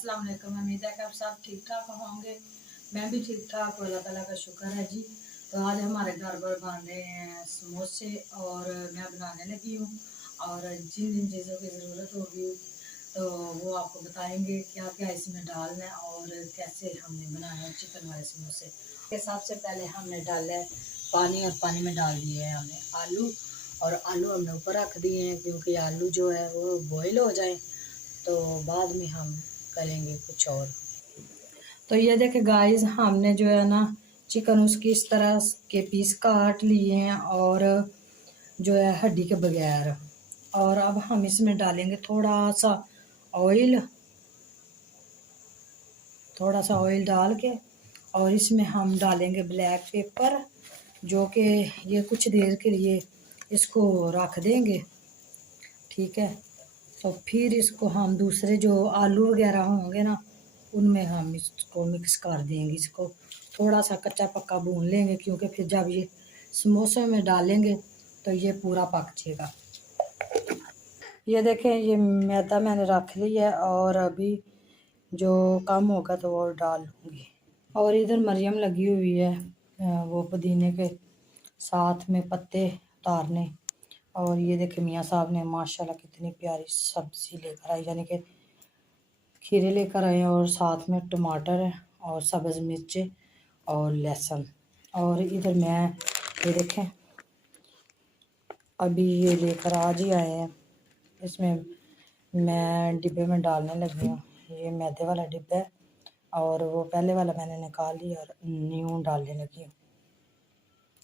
अस्सलाम वालेकुम। उम्मीद है कि आप सब ठीक ठाक होंगे। मैं भी ठीक ठाक हूँ, अल्लाह ताला का शुक्र है जी। तो आज हमारे घर पर बन रहे हैं समोसे और मैं बनाने लगी हूँ। और जिन जिन चीज़ों की ज़रूरत होगी तो वो आपको बताएंगे क्या क्या इसमें डालना है और कैसे हमने बनाना है चिकन वाले समोसे। सबसे पहले हमने डाला है पानी और पानी में डाल दिए हैं हमने आलू। और आलू हमने ऊपर रख दिए हैं क्योंकि आलू जो है वो बॉईल हो जाए तो बाद में हम करेंगे कुछ और। तो ये देखे गाइस, हमने जो है ना चिकन उसकी इस तरह के पीस काट लिए हैं और जो है हड्डी के बगैर। और अब हम इसमें डालेंगे थोड़ा सा ऑयल डाल के और इसमें हम डालेंगे ब्लैक पेपर, जो कि ये कुछ देर के लिए इसको रख देंगे, ठीक है। तो फिर इसको हम दूसरे जो आलू वगैरह होंगे ना उनमें हम इसको मिक्स कर देंगे। इसको थोड़ा सा कच्चा पक्का भून लेंगे क्योंकि फिर जब ये समोसे में डालेंगे तो ये पूरा पक जाएगा। ये देखें, ये मैदा मैंने रख लिया है और अभी जो कम होगा तो वो डाल लूँगी। और इधर मरियम लगी हुई है वो पुदीने के साथ में पत्ते उतारने। और ये देखे मियाँ साहब ने माशाल्लाह कितनी प्यारी सब्ज़ी लेकर आई, यानी कि खीरे लेकर आए और साथ में टमाटर है और सब्ज़ मिर्चें और लहसुन। और इधर मैं ये देखें अभी ये लेकर आज ही आए हैं, इसमें मैं डिब्बे में डालने लगी हूँ। ये मैदे वाला डिब्बा है और वो पहले वाला मैंने निकाल लिया और न्यू डालने लगी हूँ।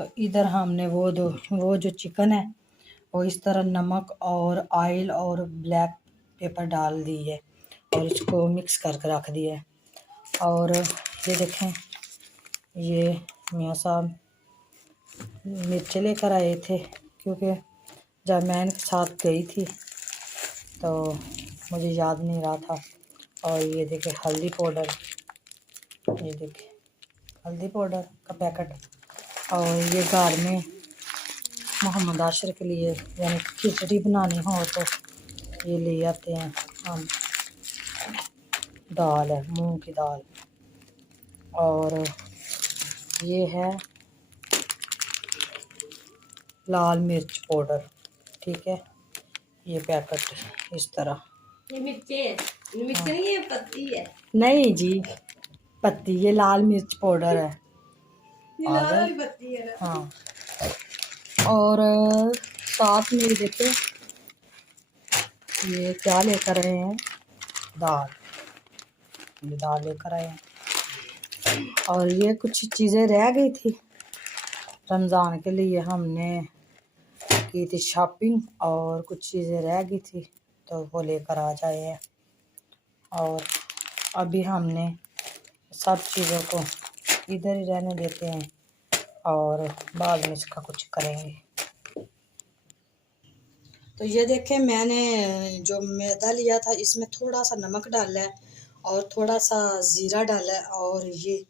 तो इधर हमने वो जो चिकन है वो इस तरह नमक और ऑयल और ब्लैक पेपर डाल दी है और इसको मिक्स करके रख दिया है। और ये देखें, ये मियाँ साहब मिर्च लेकर आए थे क्योंकि जब मैं इनके साथ गई थी तो मुझे याद नहीं रहा था। और ये देखें हल्दी पाउडर, ये देखें हल्दी पाउडर का पैकेट। और ये घर में मोहम्मद आशिर के लिए यानी खिचड़ी बनानी हो तो ये ले आते हैं हम। दाल है मूंग की दाल। और ये है लाल मिर्च पाउडर, ठीक है। ये पैकेट इस तरह। ये मिर्ची है, मिर्च नहीं है, पत्ती है। नहीं जी, पत्ती, ये लाल मिर्च पाउडर है। ये लाल वाली पत्ती है ना। हाँ। और साथ में देखिए ये क्या लेकर आए हैं, दाल। ये दाल लेकर आए हैं। और ये कुछ चीज़ें रह गई थी रमज़ान के लिए, हमने की थी शॉपिंग और कुछ चीज़ें रह गई थी तो वो लेकर आ जाए हैं। और अभी हमने सब चीज़ों को इधर ही रहने देते हैं और बाद में इसका कुछ करेंगे। तो ये देखें, मैंने जो मैदा लिया था इसमें थोड़ा सा नमक डाला है और थोड़ा सा ज़ीरा डाला है और ये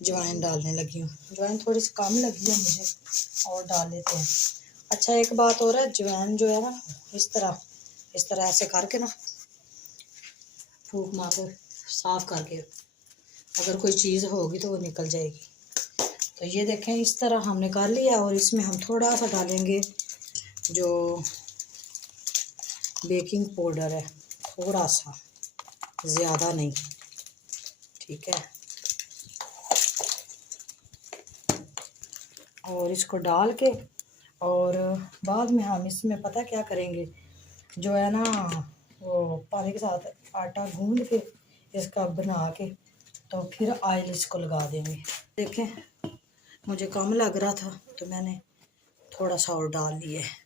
अजवाइन डालने लगी हूँ। अजवाइन थोड़ी सी कम लगी है मुझे और डाल लेते हैं। अच्छा, एक बात और है, अजवाइन जो है ना इस तरह ऐसे करके ना फूंक मार के साफ़ करके अगर कोई चीज़ होगी तो वो निकल जाएगी। तो ये देखें इस तरह हमने कर लिया और इसमें हम थोड़ा सा डालेंगे जो बेकिंग पाउडर है, थोड़ा सा, ज़्यादा नहीं, ठीक है। और इसको डाल के और बाद में हम इसमें पता क्या करेंगे, जो है ना वो पानी के साथ आटा गूंद के इसका बना के तो फिर ऑयल इसको लगा देंगे। देखें मुझे कम लग रहा था तो मैंने थोड़ा सा और डाल लिया है।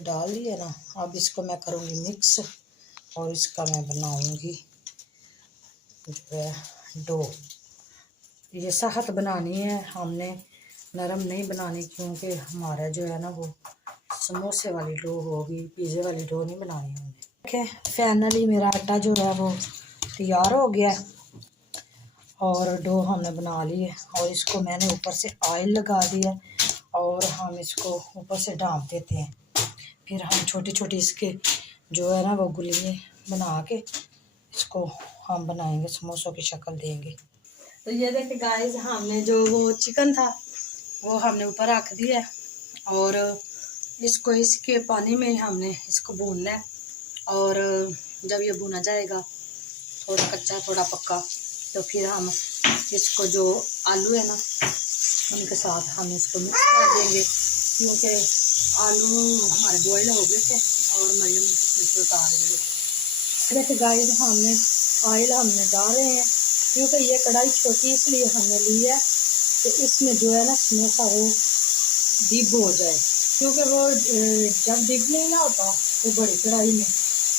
डाल दिया ना, अब इसको मैं करूँगी मिक्स और इसका मैं बनाऊँगी जो है डो। ये सख्त बनानी है हमने, नरम नहीं बनानी क्योंकि हमारा जो है ना वो समोसे वाली डो होगी, पिज़्ज़े वाली डो नहीं बनानी हमने। देखिए फाइनली मेरा आटा जो है वो तैयार हो गया और डो हमने बना ली है। और इसको मैंने ऊपर से ऑयल लगा दिया और हम इसको ऊपर से ढाँप देते हैं। फिर हम छोटी छोटी इसके जो है ना वो गुलियाँ बना के इसको हम बनाएंगे, समोसों की शक्ल देंगे। तो ये देखिए गाइस, हमने जो वो चिकन था वो हमने ऊपर रख दिया है और इसको इसके पानी में हमने इसको भूनना है। और जब ये भुना जाएगा थोड़ा कच्चा थोड़ा पक्का, तो फिर हम इसको जो आलू है ना उनके साथ हम इसको मिक्स कर देंगे, क्योंकि आलू हमारे बॉयल हो गए थे और मरियम इसमें उतार देंगे। देखिए गाइस, हमने ऑयल हमने डाल रहे हैं, क्योंकि ये कढ़ाई छोटी इसलिए हमने ली है कि इसमें जो है ना समोसा वो डिप हो जाए, क्योंकि वो जब डिप नहीं ना होता तो बड़ी कढ़ाई में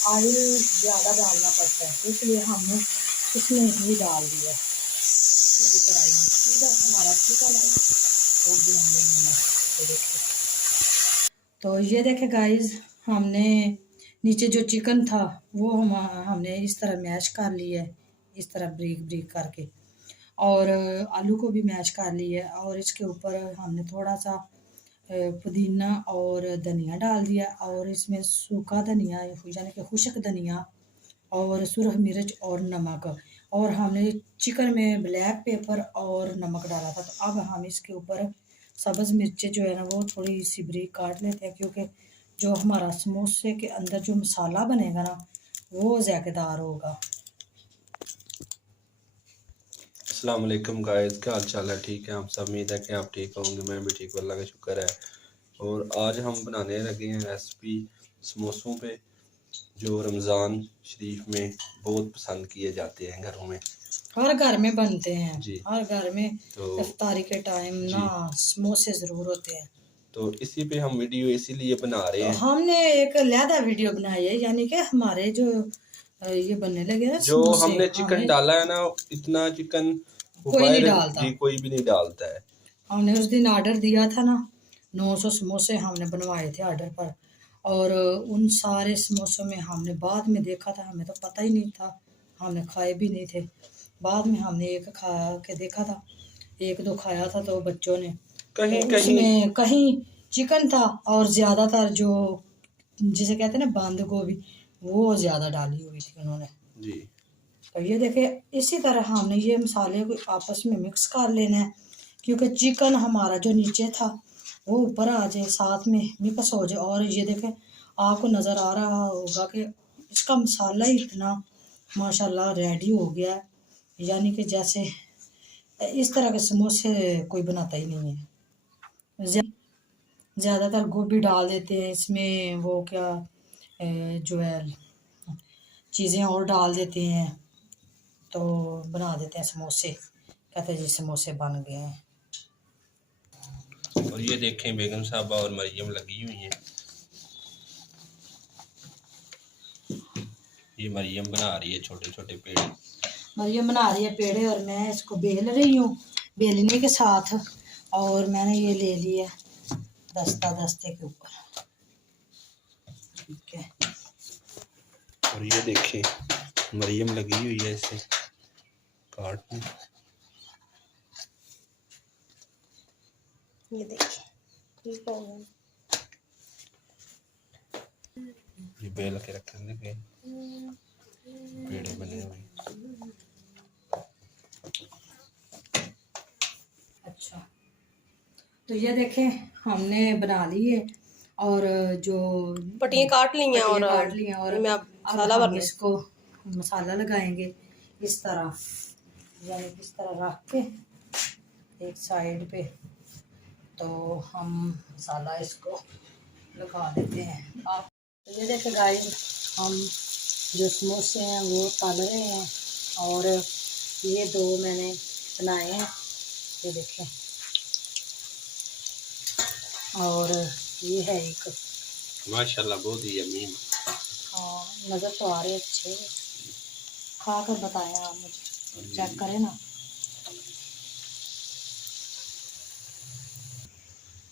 ऑयल ज़्यादा डालना पड़ता है, इसलिए हमने इसमें ही डाल दिया छोटी कढ़ाई में। इधर हमारा चिकन है वो भी हमने देखिए। तो ये देखे गाइस, हमने नीचे जो चिकन था वो हमने इस तरह मैश कर लिया है, इस तरह ब्रीक ब्रीक करके, और आलू को भी मैश कर लिया है। और इसके ऊपर हमने थोड़ा सा पुदीना और धनिया डाल दिया, और इसमें सूखा धनिया यानी कि खुश्क धनिया और सुरख मिर्च और नमक, और हमने चिकन में ब्लैक पेपर और नमक डाला था। तो अब हम इसके ऊपर सब्ज़ मिर्चें जो है ना वो थोड़ी सी बारीक काट लेते हैं, क्योंकि जो हमारा समोसे के अंदर जो मसाला बनेगा ना वो ज़ायकेदार होगा। अस्सलाम वालेकुम गाइस, क्या हाल चाल है? ठीक है, आप सब उम्मीद है कि आप ठीक होंगे। मैं भी ठीक हूँ, अल्लाह का शुक्र है। और आज हम बनाने लगे हैं रेसिपी समोसों पे, जो रमज़ान शरीफ में बहुत पसंद किए जाते हैं घरों में। हर घर में बनते हैं जी। हर घर में तो इफ्तारी के टाइम ना समोसे ज़रूर होते हैं। तो इसी पे हम वीडियो इसीलिए बना रहे तो हैं। हमने एक अलहदा वीडियो बनाई है, यानी कि हमारे जो ये बनने लगे ना जो समोसे, हमने चिकन डाला है ना, इतना चिकन कोई नहीं डालता। जी कोई भी नहीं डालता है। हमने उस दिन ऑर्डर दिया था ना, 900 समोसे हमने बनवाए थे ऑर्डर पर, और उन सारे समोसों में हमने बाद में देखा था, हमें तो पता ही नहीं था, हमने खाए भी नहीं थे। बाद में हमने एक खा के देखा था, एक दो खाया था तो बच्चों ने, कहीं तो कहीं उसमें कहीं चिकन था और ज़्यादातर जो जिसे कहते हैं ना बंद गोभी वो ज़्यादा डाली हुई थी उन्होंने जी। तो ये देखिए, इसी तरह हमने ये मसाले को आपस में मिक्स कर लेना है, क्योंकि चिकन हमारा जो नीचे था वो ऊपर आ जाए, साथ में मिक्स हो जाए। और ये देखें, आपको नज़र आ रहा होगा कि इसका मसाला ही इतना माशाल्लाह रेडी हो गया है, यानी कि जैसे इस तरह के समोसे कोई बनाता ही नहीं है। ज़्यादातर गोभी डाल देते हैं इसमें, वो क्या जो है चीज़ें और डाल देते हैं, तो बना देते हैं समोसे, कहते हैं जी समोसे बन गए हैं। और ये देखें, बेगम साहबा और मरियम लगी हुई हैं। ये मरियम बना रही है छोटे छोटे पेड़े। मरियम बना रही है पेड़े और मैं इसको बेल रही हूँ बेलने के साथ, और मैंने ये ले लिया दस्ते के ऊपर, ठीक है। और ये देखें, मरियम लगी हुई है इसे काटने। ये देखिए ये बेल के रखने के पेड़े बने हुए। अच्छा, तो ये देखें हमने बना ली है, और जो पट्टियाँ काट ली हैं और मैं अब मसाला हम भरना है। इसको मसाला लगाएंगे इस तरह, यानी इस तरह रख के एक साइड पे, तो हम मसाला इसको लगा देते हैं। आप तो ये देखें गाइस, हम जो समोसे हैं वो तल रहे हैं, और ये दो मैंने बनाए हैं, ये देखें, और ये है एक, माशाल्लाह बहुत ही यम्मी। हाँ नज़र तो आ रहे अच्छे, खा कर बताएं आप मुझे, चेक करें ना।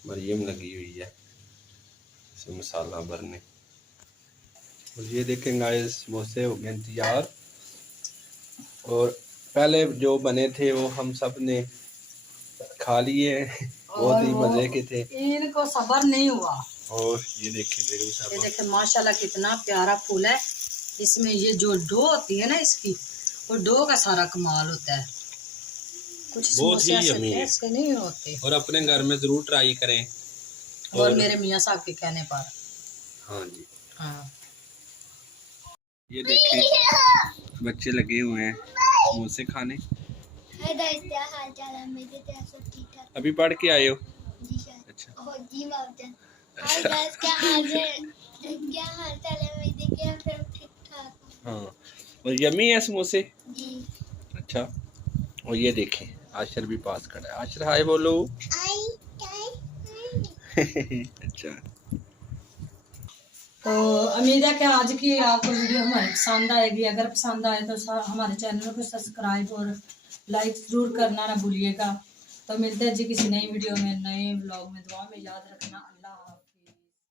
मरियम लगी हुई है इसे मसाला भरने। और ये देखें गाइस, समोसे हो गए तैयार, और पहले जो बने थे वो हम सब ने खा लिए, बहुत ही मज़े के थे। इनको सब्र नहीं हुआ। और ये देखें बेगम साहब, ये देखें माशाल्लाह कितना प्यारा फूल है, इसमें ये जो डो होती है ना इसकी, वो डो का सारा कमाल होता है। कुछ बहुत ही समोसे ऐसे यम्मी है। ऐसे नहीं होते। और अपने घर में जरूर ट्राई करें। और मेरे मियाँ साहब के कहने पर। हाँ जी, हाँ ये देखें बच्चे लगे हुए हैं समोसे खाने। हाय गाइस, क्या हाल चाल है मेरे? तो सब ठीक ठाक अभी पढ़ के आए हो? जी सर। अच्छा। और जी माउंटेन। हाय गाइस, क्या हाल है? क्या हाल चाल है मेरे? क्या सब ठीक ठाक हाँ, और यम्मी है समोसे। जी। अच्छा, और ये देखें आशर भी पास खड़ा है। आशर हाय बोलो। अच्छा, तो उम्मीद है कि आज की आपको वीडियो हमारी पसंद आएगी। अगर पसंद आए तो हमारे चैनल को सब्सक्राइब और लाइक ज़रूर करना ना भूलिएगा। तो मिलते हैं जी किसी नई वीडियो में, नए व्लॉग में। दुआ में याद रखना। अल्लाह।